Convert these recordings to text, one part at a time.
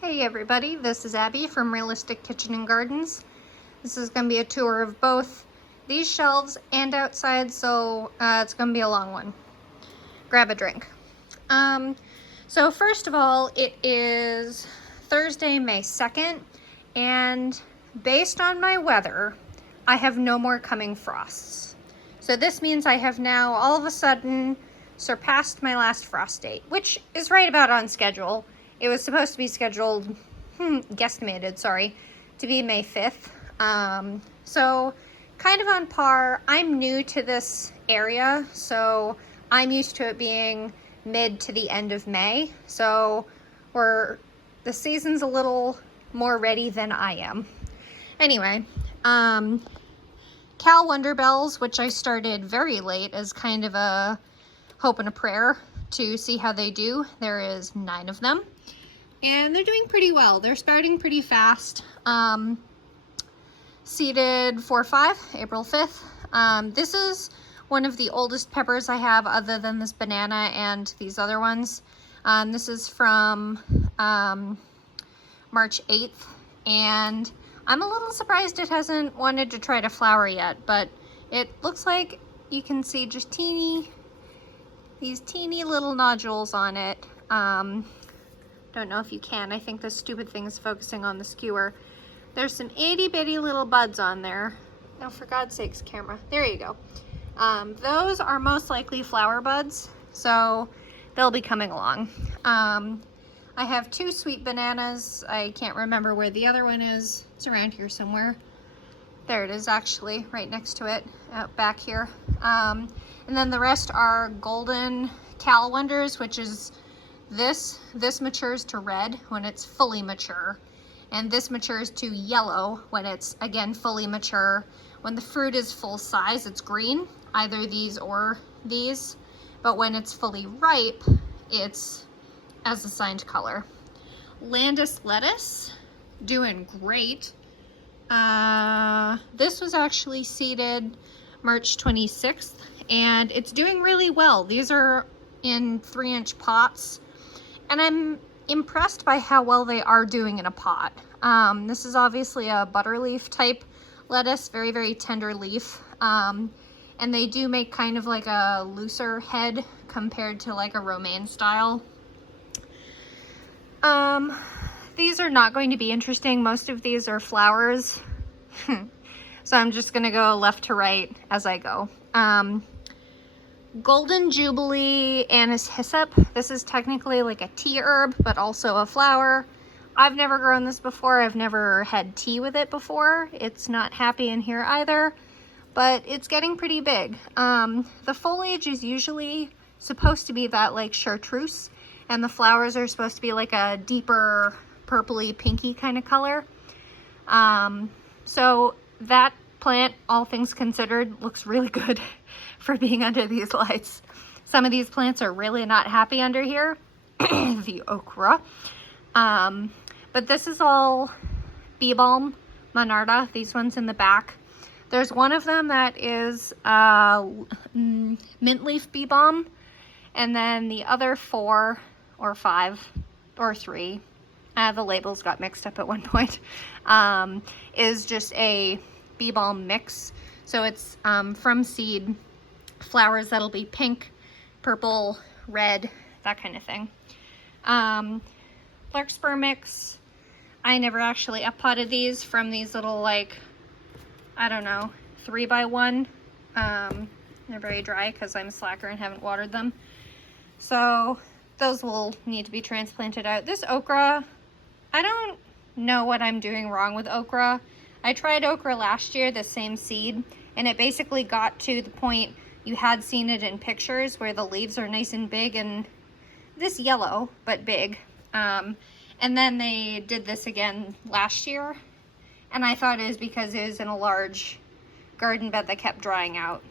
Hey everybody, this is Abby from Realistic Kitchen and Gardens. This is going to be a tour of both these shelves and outside, so it's going to be a long one. Grab a drink. So first of all, it is Thursday, May 2nd, and based on my weather, I have no more coming frosts. So this means I have now all of a sudden surpassed my last frost date, which is right about on schedule. It was supposed to be scheduled, guesstimated, sorry, to be May 5th. So kind of on par. I'm new to this area, so I'm used to it being mid to the end of May. So the season's a little more ready than I am. Anyway, Cal Wonder Bells, which I started very late as kind of a hope and a prayer to see how they do. There is 9 of them, and they're doing pretty well. They're sprouting pretty fast. Seeded 4-5, April 5th. This is one of the oldest peppers I have other than this banana and these other ones. This is from March 8th, and I'm a little surprised it hasn't wanted to try to flower yet, but it looks like you can see just these teeny little nodules on it. Don't know if you can. I think this stupid thing is focusing on the skewer. There's some itty bitty little buds on there. Oh, for God's sakes, camera. There you go. Those are most likely flower buds, so they'll be coming along. I have 2 sweet bananas. I can't remember where the other one is. It's around here somewhere. There it is, actually, right next to it, out back here. And then the rest are golden Cal Wonders, which is this matures to red when it's fully mature. And this matures to yellow when it's, again, fully mature. When the fruit is full size, it's green, either these or these. But when it's fully ripe, it's as assigned color. Landis lettuce, doing great. This was actually seeded March 26th, and it's doing really well. These are in 3-inch pots, and I'm impressed by how well they are doing in a pot. This is obviously a butterleaf type lettuce, very, very tender leaf. And they do make kind of like a looser head compared to like a romaine style. These are not going to be interesting. Most of these are flowers. So I'm just gonna go left to right as I go. Golden Jubilee Anise Hyssop. This is technically like a tea herb, but also a flower. I've never grown this before. I've never had tea with it before. It's not happy in here either, but it's getting pretty big. The foliage is usually supposed to be that like chartreuse, and the flowers are supposed to be like a deeper purpley pinky kind of color. So that plant, all things considered, looks really good for being under these lights. Some of these plants are really not happy under here. The okra. But this is all bee balm, Monarda, these ones in the back. There's one of them that is mint leaf bee balm, and then the other 4 or 5 or 3, the labels got mixed up at one point, is just a bee balm mix. So it's from seed, flowers that'll be pink, purple, red, that kind of thing. Larkspur mix. I never actually up-potted these from these little, like, I don't know, 3x1. They're very dry because I'm a slacker and haven't watered them. So those will need to be transplanted out. This okra, I don't know what I'm doing wrong with okra. I tried okra last year, the same seed, and it basically got to the point you had seen it in pictures where the leaves are nice and big and this yellow, but big. And then they did this again last year, and I thought it was because it was in a large garden bed that kept drying out.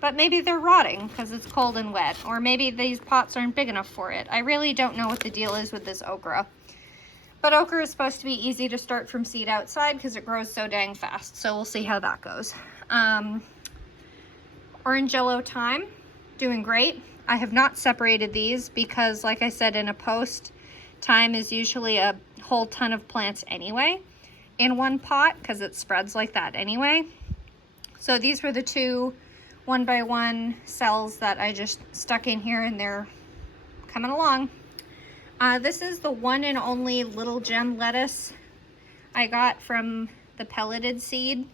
But maybe they're rotting because it's cold and wet, or maybe these pots aren't big enough for it. I really don't know what the deal is with this okra. But okra is supposed to be easy to start from seed outside because it grows so dang fast, so we'll see how that goes. Orange yellow thyme, doing great. I have not separated these because, like I said in a post, thyme is usually a whole ton of plants anyway in one pot because it spreads like that anyway. So these were the 2 1x1 cells that I just stuck in here, and they're coming along. This is the one and only little gem lettuce I got from the pelleted seed.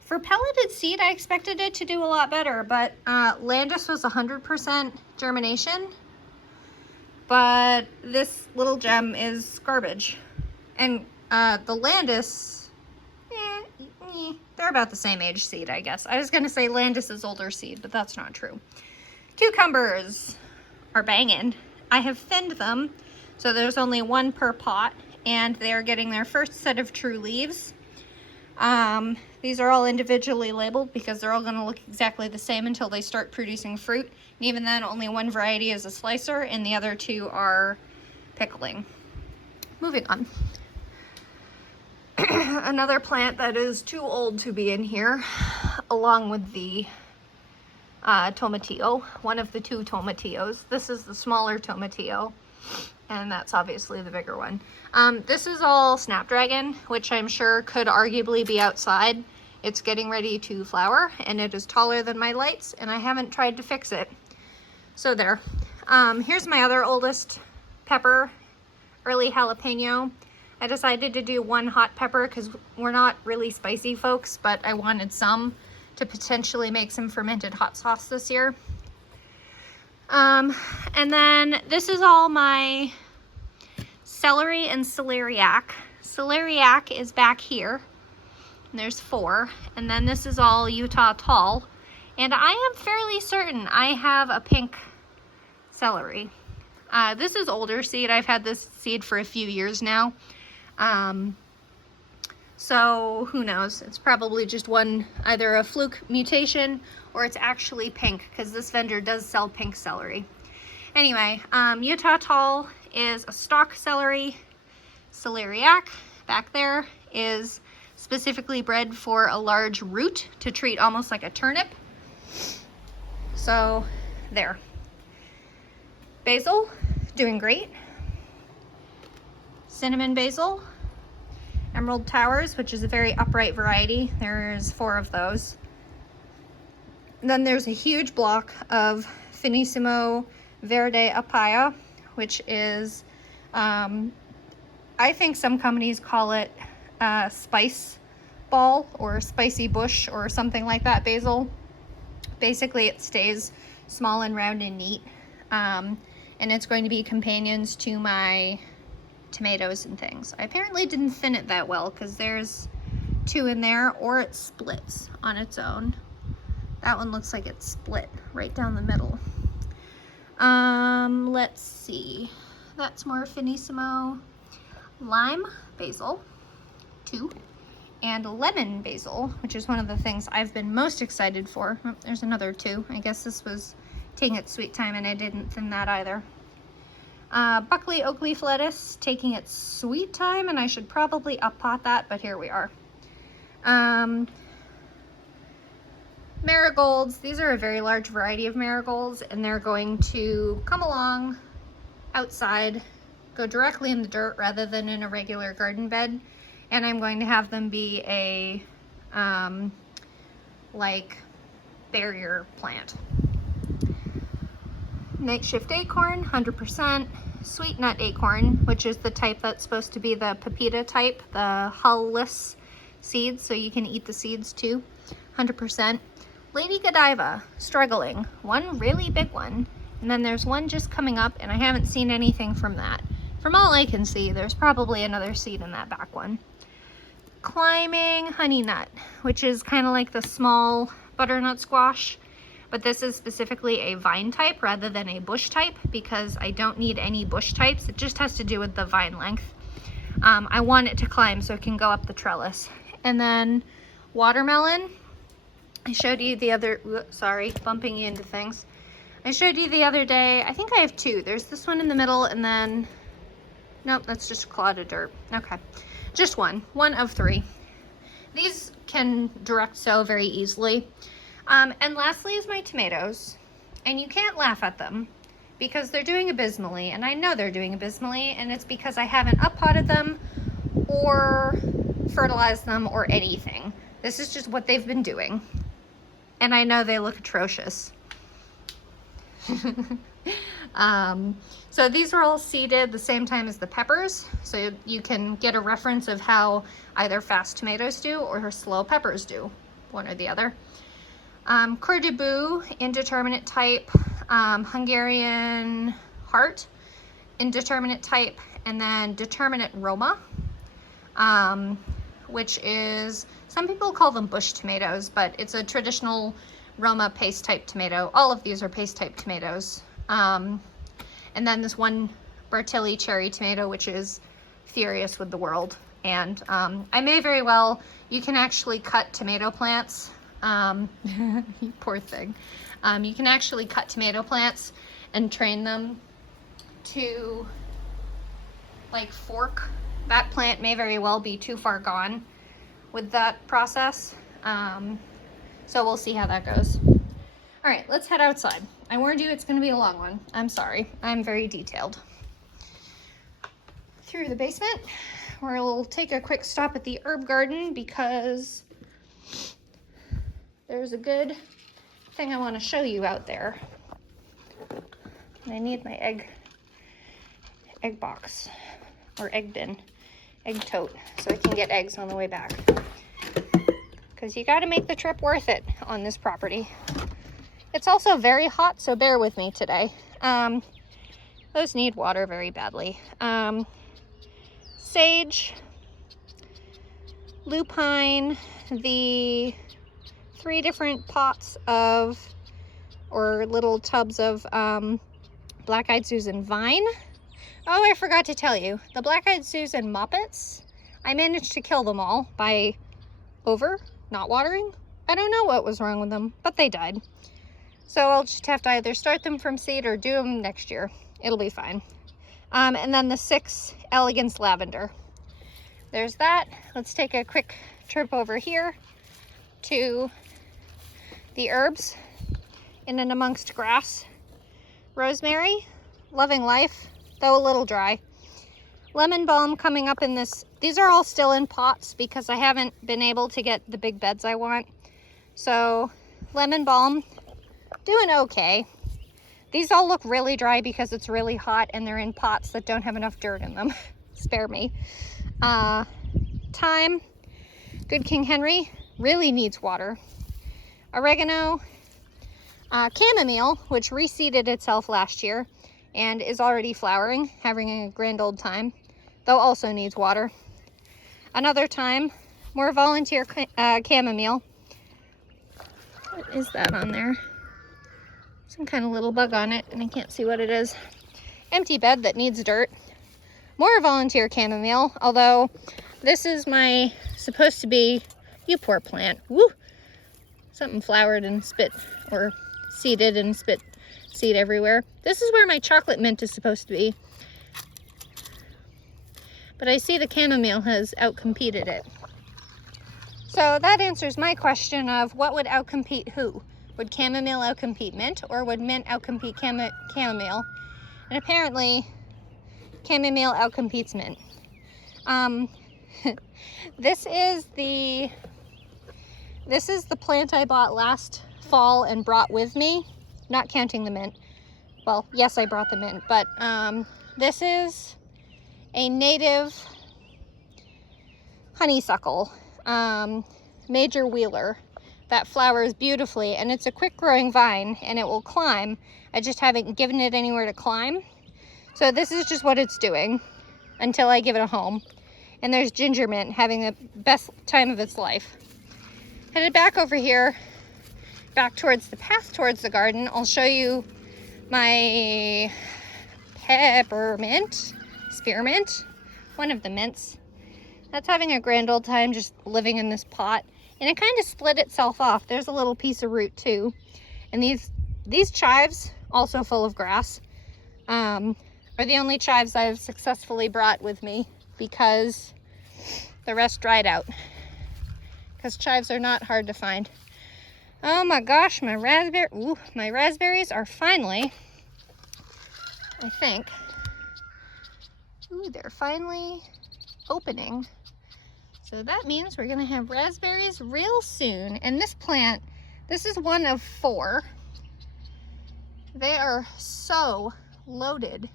For pelleted seed, I expected it to do a lot better, but Landis was 100% germination, but this little gem is garbage. And the Landis, they're about the same age seed, I guess. I was gonna say Landis is older seed, but that's not true. Cucumbers are banging. I have thinned them, so there's only 1 per pot, and they're getting their first set of true leaves. These are all individually labeled because they're all going to look exactly the same until they start producing fruit. And even then, only 1 variety is a slicer, and the other 2 are pickling. Moving on. Another plant that is too old to be in here, along with the tomatillo, one of the 2 tomatillos. This is the smaller tomatillo, and that's obviously the bigger one. This is all snapdragon, which I'm sure could arguably be outside. It's getting ready to flower, and it is taller than my lights, and I haven't tried to fix it. So there. Here's my other oldest pepper, early jalapeno. I decided to do 1 hot pepper because we're not really spicy folks, but I wanted some to potentially make some fermented hot sauce this year. And then this is all my celery and celeriac. Celeriac is back here, and there's 4. And then this is all Utah tall. And I am fairly certain I have a pink celery. This is older seed. I've had this seed for a few years now. So who knows? It's probably just either a fluke mutation or it's actually pink, because this vendor does sell pink celery. Anyway, Utah tall is a stalk celery. Celeriac back there is specifically bred for a large root to treat almost like a turnip. So there. Basil, doing great. Cinnamon basil. Emerald Towers, which is a very upright variety. There's 4 of those. And then there's a huge block of Finissimo Verde Apaya, which is, I think some companies call it spice ball or spicy bush or something like that basil. Basically, it stays small and round and neat. And it's going to be companions to my tomatoes and things. I apparently didn't thin it that well because there's 2 in there, or it splits on its own. That one looks like it's split right down the middle. Let's see. That's more Finissimo. Lime basil, 2. And lemon basil, which is one of the things I've been most excited for. Oh, there's another 2. I guess this was taking its sweet time and I didn't thin that either. Buckley oak leaf lettuce, taking its sweet time, and I should probably up-pot that, but here we are. Marigolds, these are a very large variety of marigolds, and they're going to come along outside, go directly in the dirt rather than in a regular garden bed, and I'm going to have them be a, like, barrier plant. Night shift acorn, 100%. Sweet nut acorn, which is the type that's supposed to be the pepita type, the hull-less seeds, so you can eat the seeds too, 100%. Lady Godiva, struggling. 1 really big one, and then there's 1 just coming up, and I haven't seen anything from that. From all I can see, there's probably another seed in that back one. Climbing honey nut, which is kind of like the small butternut squash. But this is specifically a vine type rather than a bush type because I don't need any bush types. It just has to do with the vine length. I want it to climb so it can go up the trellis. And then watermelon. I showed you the other, sorry, bumping you into things. I showed you the other day, I think I have 2. There's this one in the middle and then, nope, that's just a clod of dirt. Okay, just 1 of 3. These can direct sow very easily. And lastly is my tomatoes, and you can't laugh at them because they're doing abysmally, and I know they're doing abysmally, and it's because I haven't up-potted them or fertilized them or anything. This is just what they've been doing. And I know they look atrocious. So these are all seeded the same time as the peppers, so you can get a reference of how either fast tomatoes do or slow peppers do, one or the other. Coeur de Boux, indeterminate type, Hungarian heart, indeterminate type, and then determinate Roma, which is, some people call them bush tomatoes, but it's a traditional Roma paste type tomato. All of these are paste type tomatoes. And then this one Bartilli cherry tomato, which is furious with the world. And I may very well, you can actually cut tomato plants. You poor thing. You can actually cut tomato plants and train them to like fork. That plant may very well be too far gone with that process. So we'll see how that goes. All right, let's head outside. I warned you it's going to be a long one. I'm sorry. I'm very detailed. Through the basement, where we'll take a quick stop at the herb garden because there's a good thing I want to show you out there. And I need my egg box or egg bin, egg tote, so I can get eggs on the way back. Because you got to make the trip worth it on this property. It's also very hot, so bear with me today. Those need water very badly. Sage, lupine, the 3 different pots of, or little tubs of black-eyed Susan vine. Oh, I forgot to tell you, the black-eyed Susan moppets, I managed to kill them all by not watering. I don't know what was wrong with them, but they died. So I'll just have to either start them from seed or do them next year. It'll be fine. And then the 6 elegance lavender. There's that. Let's take a quick trip over here to the herbs in and amongst grass. Rosemary, loving life, though a little dry. Lemon balm coming up in this. These are all still in pots because I haven't been able to get the big beds I want. So lemon balm, doing okay. These all look really dry because it's really hot and they're in pots that don't have enough dirt in them. Spare me. Thyme, good King Henry, really needs water. Oregano, chamomile, which reseeded itself last year and is already flowering, having a grand old time, though also needs water. Another thyme, more volunteer chamomile. What is that on there? Some kind of little bug on it, and I can't see what it is. Empty bed that needs dirt. More volunteer chamomile, although this is my supposed to be, you poor plant. Woo! Something flowered and spit, or seeded and spit seed everywhere. This is where my chocolate mint is supposed to be. But I see the chamomile has outcompeted it. So that answers my question of what would outcompete who? Would chamomile outcompete mint, or would mint outcompete chamomile? And apparently, chamomile outcompetes mint. This is the plant I bought last fall and brought with me, not counting the mint. Well, yes, I brought the mint, but this is a native honeysuckle, major wheeler, that flowers beautifully, and it's a quick growing vine and it will climb. I just haven't given it anywhere to climb. So this is just what it's doing until I give it a home. And there's ginger mint having the best time of its life. Headed back over here, back towards the path towards the garden, I'll show you my peppermint, spearmint, one of the mints. That's having a grand old time just living in this pot. And it kind of split itself off. There's a little piece of root too. And these chives, also full of grass, are the only chives I've successfully brought with me because the rest dried out. Because chives are not hard to find. Oh my gosh, my raspberries are finally I think. Ooh, they're finally opening. So that means we're gonna have raspberries real soon. And this plant, this is one of 4. They are so loaded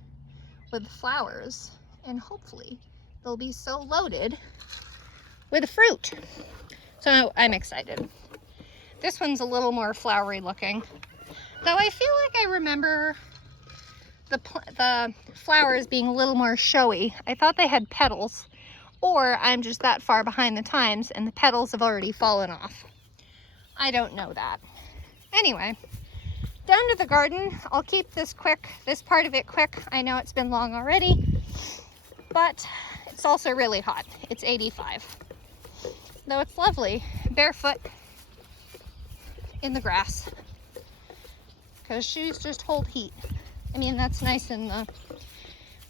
with flowers, and hopefully they'll be so loaded with fruit. So I'm excited. This one's a little more flowery looking, though I feel like I remember the flowers being a little more showy. I thought they had petals, or I'm just that far behind the times and the petals have already fallen off. I don't know that. Anyway, down to the garden. I'll keep this quick, this part of it quick. I know it's been long already, but it's also really hot. It's 85. Though it's lovely, barefoot in the grass, because shoes just hold heat. I mean, that's nice in the,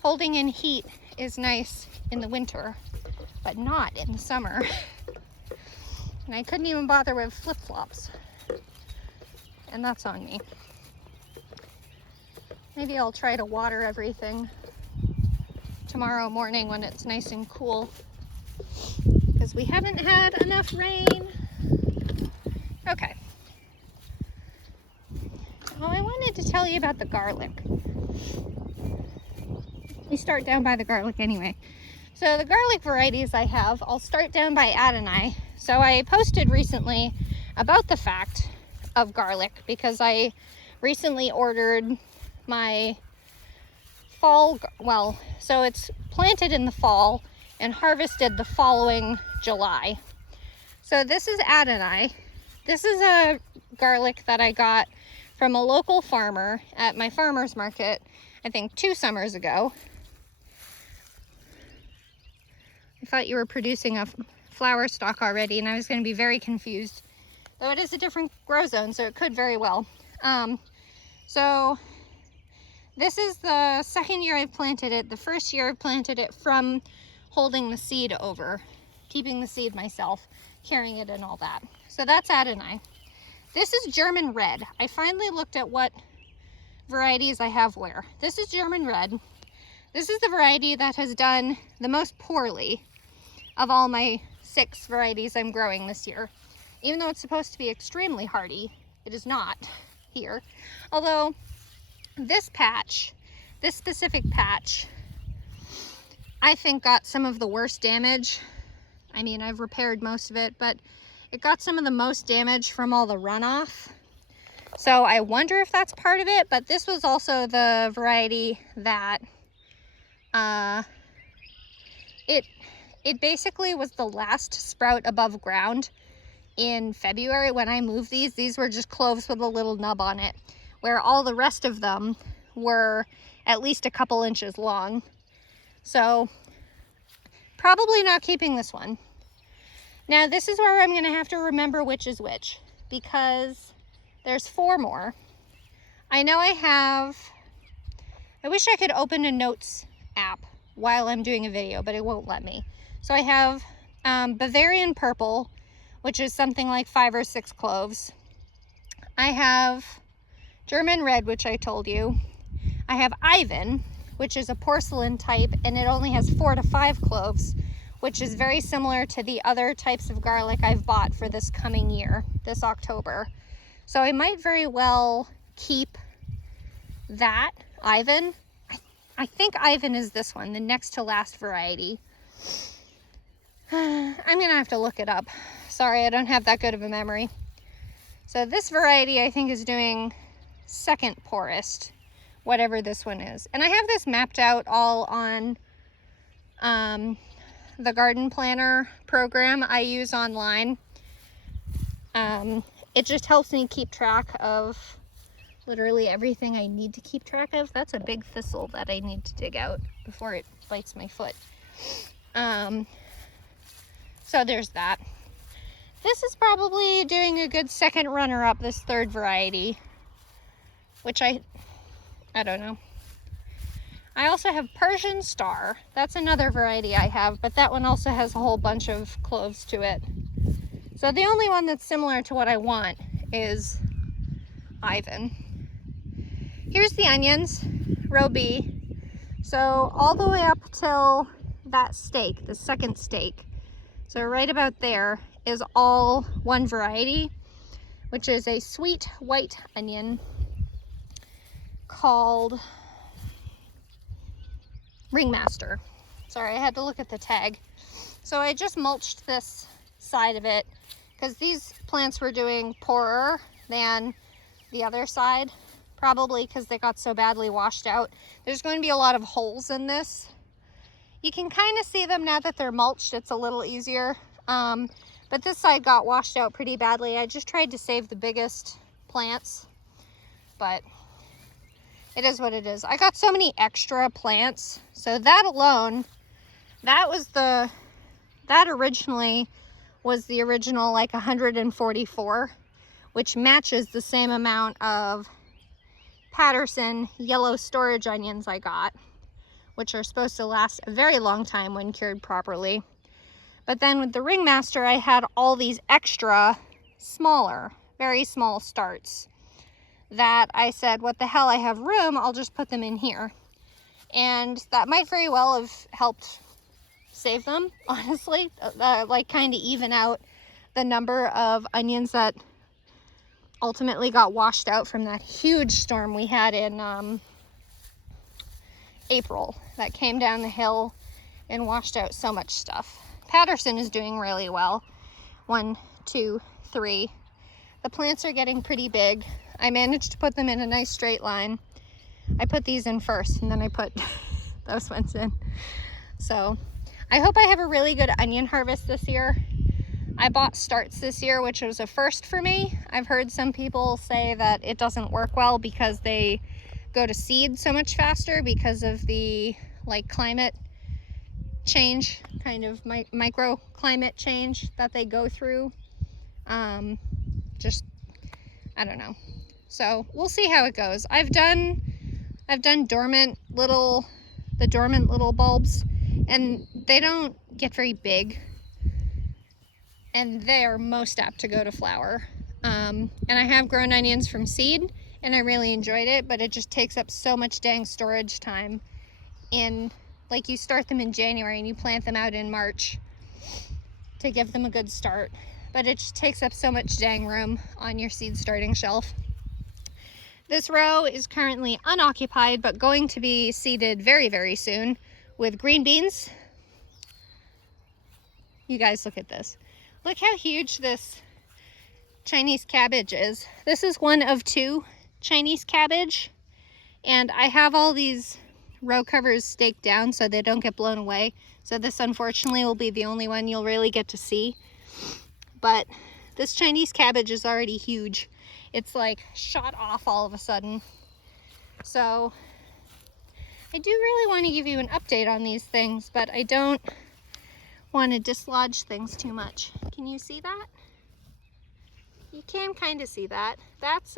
holding in heat is nice in the winter, but not in the summer. And I couldn't even bother with flip-flops. And that's on me. Maybe I'll try to water everything tomorrow morning when it's nice and cool, because we haven't had enough rain. Okay. Oh, I wanted to tell you about the garlic. We start down by the garlic anyway. So the garlic varieties I have, I'll start down by Adonai. So I posted recently about the fact of garlic because I recently ordered my fall, well, so it's planted in the fall and harvested the following July. So this is Adonai. This is a garlic that I got from a local farmer at my farmer's market, I think 2 summers ago. I thought you were producing a flower stalk already, and I was going to be very confused. Though it is a different grow zone, so it could very well. So this is the second year I've planted it. The first year I planted it from holding the seed over, keeping the seed myself, carrying it and all that. So that's Adonai. This is German Red. I finally looked at what varieties I have where. This is German Red. This is the variety that has done the most poorly of all my 6 varieties I'm growing this year. Even though it's supposed to be extremely hardy, it is not here. Although this patch, this specific patch, I think got some of the worst damage. I mean, I've repaired most of it, but it got some of the most damage from all the runoff. So I wonder if that's part of it, but this was also the variety that it basically was the last sprout above ground in February when I moved these. These were just cloves with a little nub on it, where all the rest of them were at least a couple inches long. So probably not keeping this one. Now this is where I'm going to have to remember which is which, because there's 4 more. I know I wish I could open a notes app while I'm doing a video, but it won't let me. So I have Bavarian Purple, which is something like 5 or 6 cloves. I have German Red, which I told you. I have Ivan, which is a porcelain type, and it only has 4 to 5 cloves, which is very similar to the other types of garlic I've bought for this coming year, this October. So I might very well keep that, Ivan. I think Ivan is this one, the next to last variety. I'm gonna have to look it up. Sorry, I don't have that good of a memory. So this variety I think is doing second poorest, whatever this one is. And I have this mapped out all on the garden planner program I use online. It just helps me keep track of literally everything I need to keep track of. That's a big thistle that I need to dig out before it bites my foot. So there's that. This is probably doing a good second runner-up, this third variety, which I don't know. I also have Persian Star. That's another variety I have, but that one also has a whole bunch of cloves to it. So the only one that's similar to what I want is Ivan. Here's the onions. row B. So all the way up till that stake, the second stake. So right about there is all one variety, which is a sweet white onion called Ringmaster. Sorry, I had to look at the tag. So I just mulched this side of it because these plants were doing poorer than the other side, probably because they got so badly washed out. There's going to be a lot of holes in this. You can kind of see them now that they're mulched. It's a little easier. But this side got washed out pretty badly. I just tried to save the biggest plants, but it is what it is. I got so many extra plants. So that alone, that originally was the original like 144, which matches the same amount of Patterson yellow storage onions I got, which are supposed to last a very long time when cured properly. But then with the Ringmaster, I had all these extra smaller, very small starts that I said, what the hell, I have room, I'll just put them in here. And that might very well have helped save them, honestly, like kind of even out the number of onions that ultimately got washed out from that huge storm we had in April that came down the hill and washed out so much stuff. Patterson is doing really well. 1, 2, 3. The plants are getting pretty big. I managed to put them in a nice straight line. I put these in first and then I put those ones in. So I hope I have a really good onion harvest this year. I bought starts this year, which was a first for me. I've heard some people say that it doesn't work well because they go to seed so much faster because of the like climate change, kind of microclimate change that they go through. Just, I don't know. So we'll see how it goes. I've done dormant little bulbs, and they don't get very big, and they are most apt to go to flower. And I have grown onions from seed, and I really enjoyed it, but it just takes up so much dang storage time. Like, you start them in January and you plant them out in March to give them a good start, but it just takes up so much dang room on your seed starting shelf. This row is currently unoccupied, but going to be seeded very, very soon with green beans. You guys, look at this. Look how huge this Chinese cabbage is. This is one of 2 Chinese cabbage, and I have all these row covers staked down so they don't get blown away. So this unfortunately will be the only one you'll really get to see. But this Chinese cabbage is already huge. It's like shot off all of a sudden. So I do really want to give you an update on these things, but I don't want to dislodge things too much. Can you see that? You can kind of see that. That's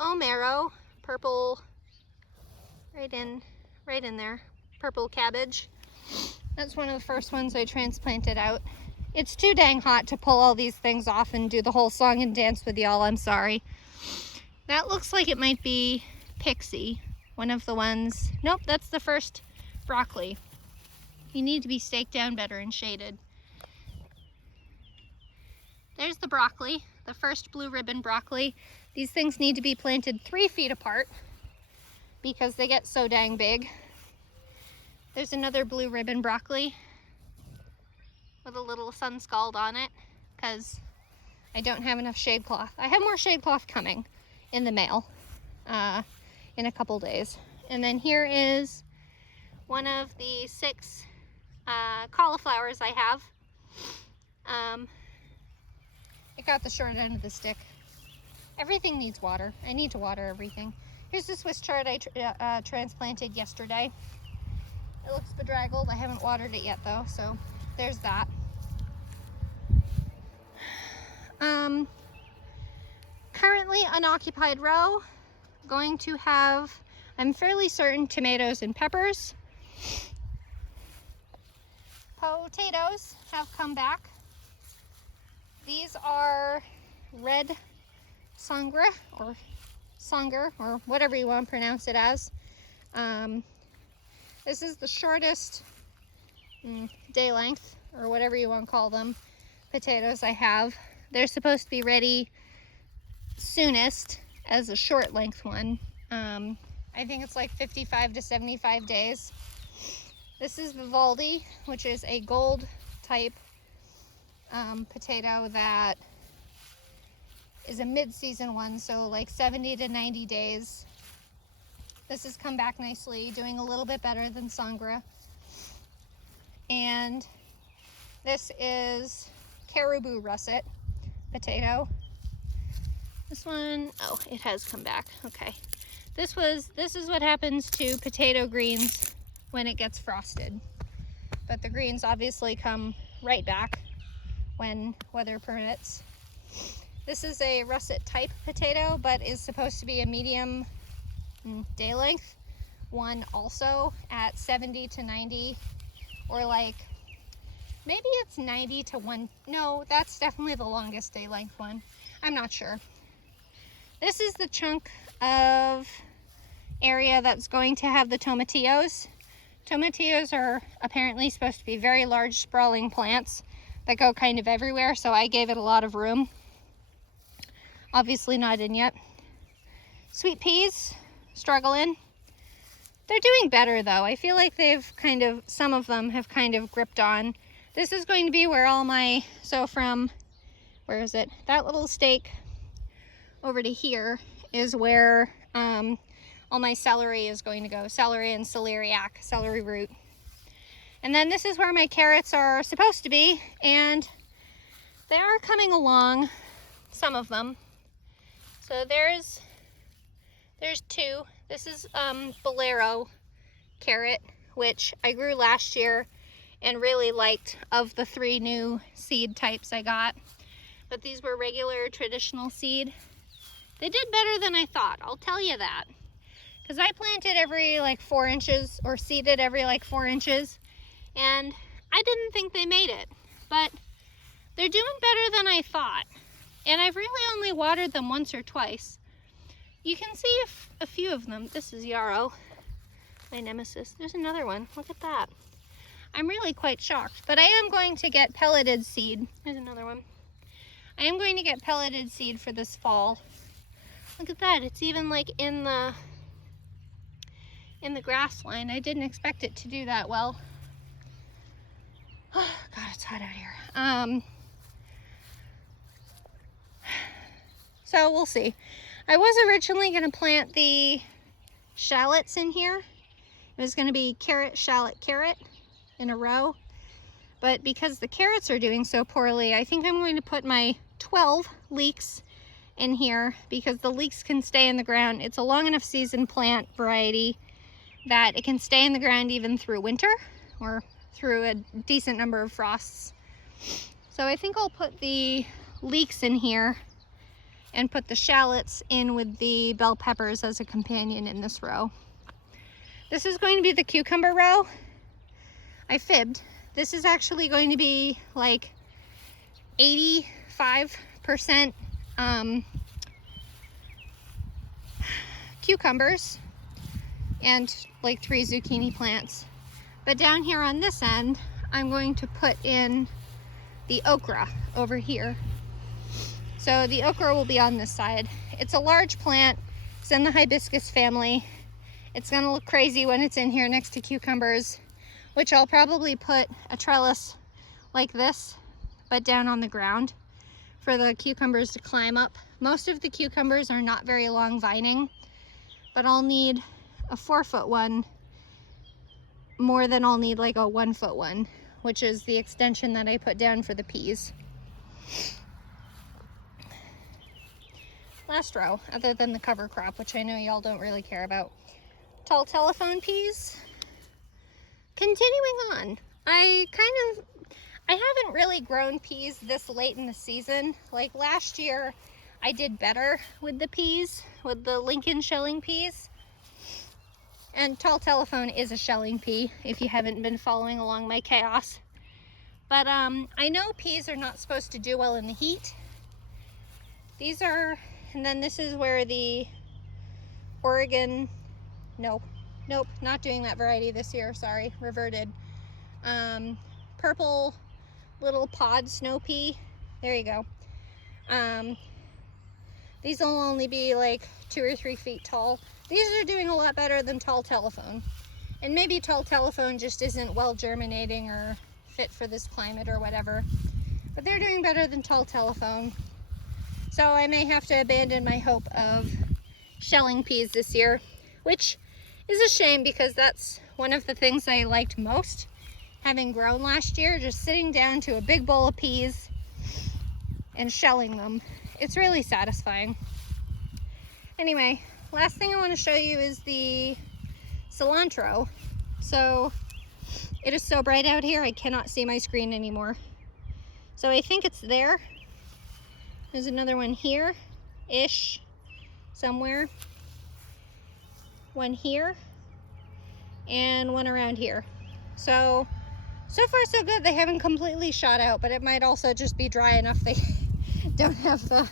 Omero, purple, right in there, purple cabbage. That's one of the first ones I transplanted out. It's too dang hot to pull all these things off and do the whole song and dance with y'all, I'm sorry. That looks like it might be Pixie, one of the ones. Nope, that's the first broccoli. You need to be staked down better and shaded. There's the broccoli, the first blue ribbon broccoli. These things need to be planted 3 feet apart because they get so dang big. There's another blue ribbon broccoli with a little sun scald on it because I don't have enough shade cloth. I have more shade cloth coming in the mail in a couple days. And then here is one of the 6 cauliflowers I have. It got the short end of the stick. Everything needs water. I need to water everything. Here's the Swiss chard I transplanted yesterday. It looks bedraggled. I haven't watered it yet though, so there's that. Currently unoccupied row. Going to have, I'm fairly certain, tomatoes and peppers. Potatoes have come back. These are red sangre or Sanger, or whatever you want to pronounce it as. This is the shortest day length, or whatever you want to call them, potatoes I have. They're supposed to be ready soonest as a short length one. I think it's like 55 to 75 days. This is Vivaldi, which is a gold type potato that is a mid-season one, so like 70 to 90 days. This has come back nicely, doing a little bit better than Sangra. And this is Caribou Russet potato. This one, oh, it has come back. Okay. This is what happens to potato greens when it gets frosted. But the greens obviously come right back when weather permits. This is a russet type potato, but is supposed to be a medium day length one also at 70 to 90, or like maybe it's 90 to 1. No, that's definitely the longest day length one. I'm not sure. This is the chunk of area that's going to have the tomatillos. Tomatillos are apparently supposed to be very large sprawling plants that go kind of everywhere, so I gave it a lot of room. Obviously not in yet. Sweet peas, struggling. They're doing better though. I feel like some of them have kind of gripped on. This is going to be where all my, so from, where is it? That little stake over to here is where all my celery is going to go. Celery and celeriac, celery root. And then this is where my carrots are supposed to be, and they are coming along, some of them. So there's two. This is Bolero carrot, which I grew last year and really liked of the 3 new seed types I got. But these were regular traditional seed. They did better than I thought, I'll tell you that. Because I planted every like 4 inches, or seeded every like 4 inches, and I didn't think they made it. But they're doing better than I thought. And I've really only watered them once or twice. You can see a few of them. This is Yarrow, my nemesis. There's another one. Look at that. I'm really quite shocked. But I am going to get pelleted seed. There's another one. I am going to get pelleted seed for this fall. Look at that. It's even like in the grass line. I didn't expect it to do that well. Oh, God, it's hot out here. So we'll see. I was originally going to plant the shallots in here. It was going to be carrot, shallot, carrot in a row. But because the carrots are doing so poorly, I think I'm going to put my 12 leeks in here, because the leeks can stay in the ground. It's a long enough season plant variety that it can stay in the ground even through winter, or through a decent number of frosts. So I think I'll put the leeks in here and put the shallots in with the bell peppers as a companion in this row. This is going to be the cucumber row. I fibbed. This is actually going to be like 85% cucumbers and like 3 zucchini plants. But down here on this end, I'm going to put in the okra over here. So the okra will be on this side. It's a large plant. It's in the hibiscus family. It's gonna look crazy when it's in here next to cucumbers, which I'll probably put a trellis like this, but down on the ground for the cucumbers to climb up. Most of the cucumbers are not very long vining, but I'll need a 4-foot one more than I'll need like a 1-foot one, which is the extension that I put down for the peas. Last row, other than the cover crop, which I know y'all don't really care about. Tall telephone peas. Continuing on, I haven't really grown peas this late in the season. Like last year, I did better with the peas, with the Lincoln shelling peas. And tall telephone is a shelling pea, if you haven't been following along my chaos. But I know peas are not supposed to do well in the heat. These are, and then this is where the Oregon, nope, not doing that variety this year, sorry, reverted. Purple little pod snow pea, there you go. These will only be like 2 or 3 feet tall. These are doing a lot better than tall telephone. And maybe tall telephone just isn't well germinating or fit for this climate or whatever. But they're doing better than tall telephone. So I may have to abandon my hope of shelling peas this year, which is a shame because that's one of the things I liked most, having grown last year, just sitting down to a big bowl of peas and shelling them. It's really satisfying. Anyway, last thing I want to show you is the cilantro. So it is so bright out here, I cannot see my screen anymore. So I think it's there. There's another one here-ish, somewhere. One here, and one around here. So far so good. They haven't completely shot out, but it might also just be dry enough they don't have the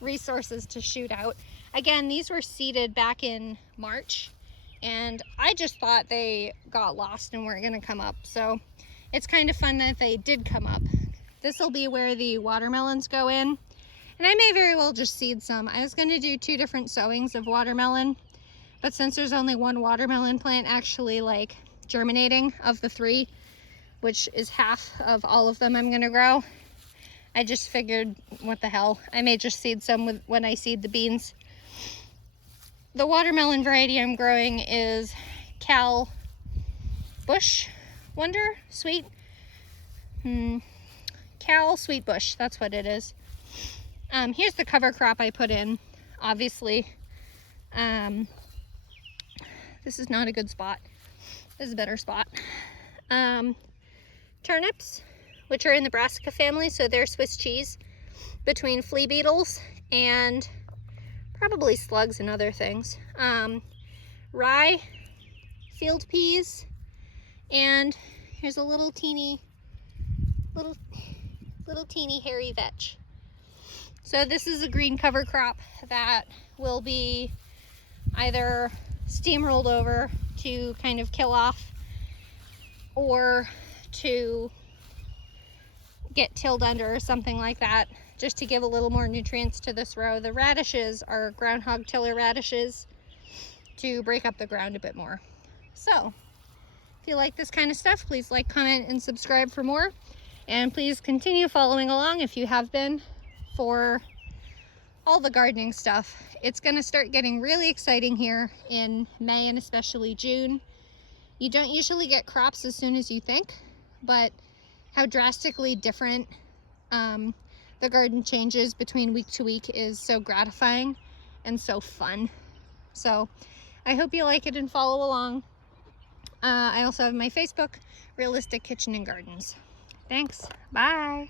resources to shoot out. Again, these were seeded back in March, and I just thought they got lost and weren't gonna come up. So it's kind of fun that they did come up. This will be where the watermelons go in, and I may very well just seed some. I was gonna do 2 different sowings of watermelon, but since there's only 1 watermelon plant actually like germinating of the 3, which is half of all of them I'm gonna grow, I just figured, what the hell, I may just seed some when I seed the beans. The watermelon variety I'm growing is Cal Bush Wonder Sweet. Cal Sweet Bush, that's what it is. Here's the cover crop I put in. Obviously, this is not a good spot. This is a better spot. Turnips, which are in the brassica family, so they're Swiss cheese between flea beetles and probably slugs and other things. Rye, field peas, and here's a little teeny hairy vetch. So this is a green cover crop that will be either steamrolled over to kind of kill off or to get tilled under or something like that, just to give a little more nutrients to this row. The radishes are groundhog tiller radishes to break up the ground a bit more. So if you like this kind of stuff, please like, comment, and subscribe for more. And please continue following along if you have been for all the gardening stuff. It's gonna start getting really exciting here in May and especially June. You don't usually get crops as soon as you think, but how drastically different the garden changes between week to week is so gratifying and so fun. So I hope you like it and follow along. I also have my Facebook, Realistic Kitchen and Gardens. Thanks, bye.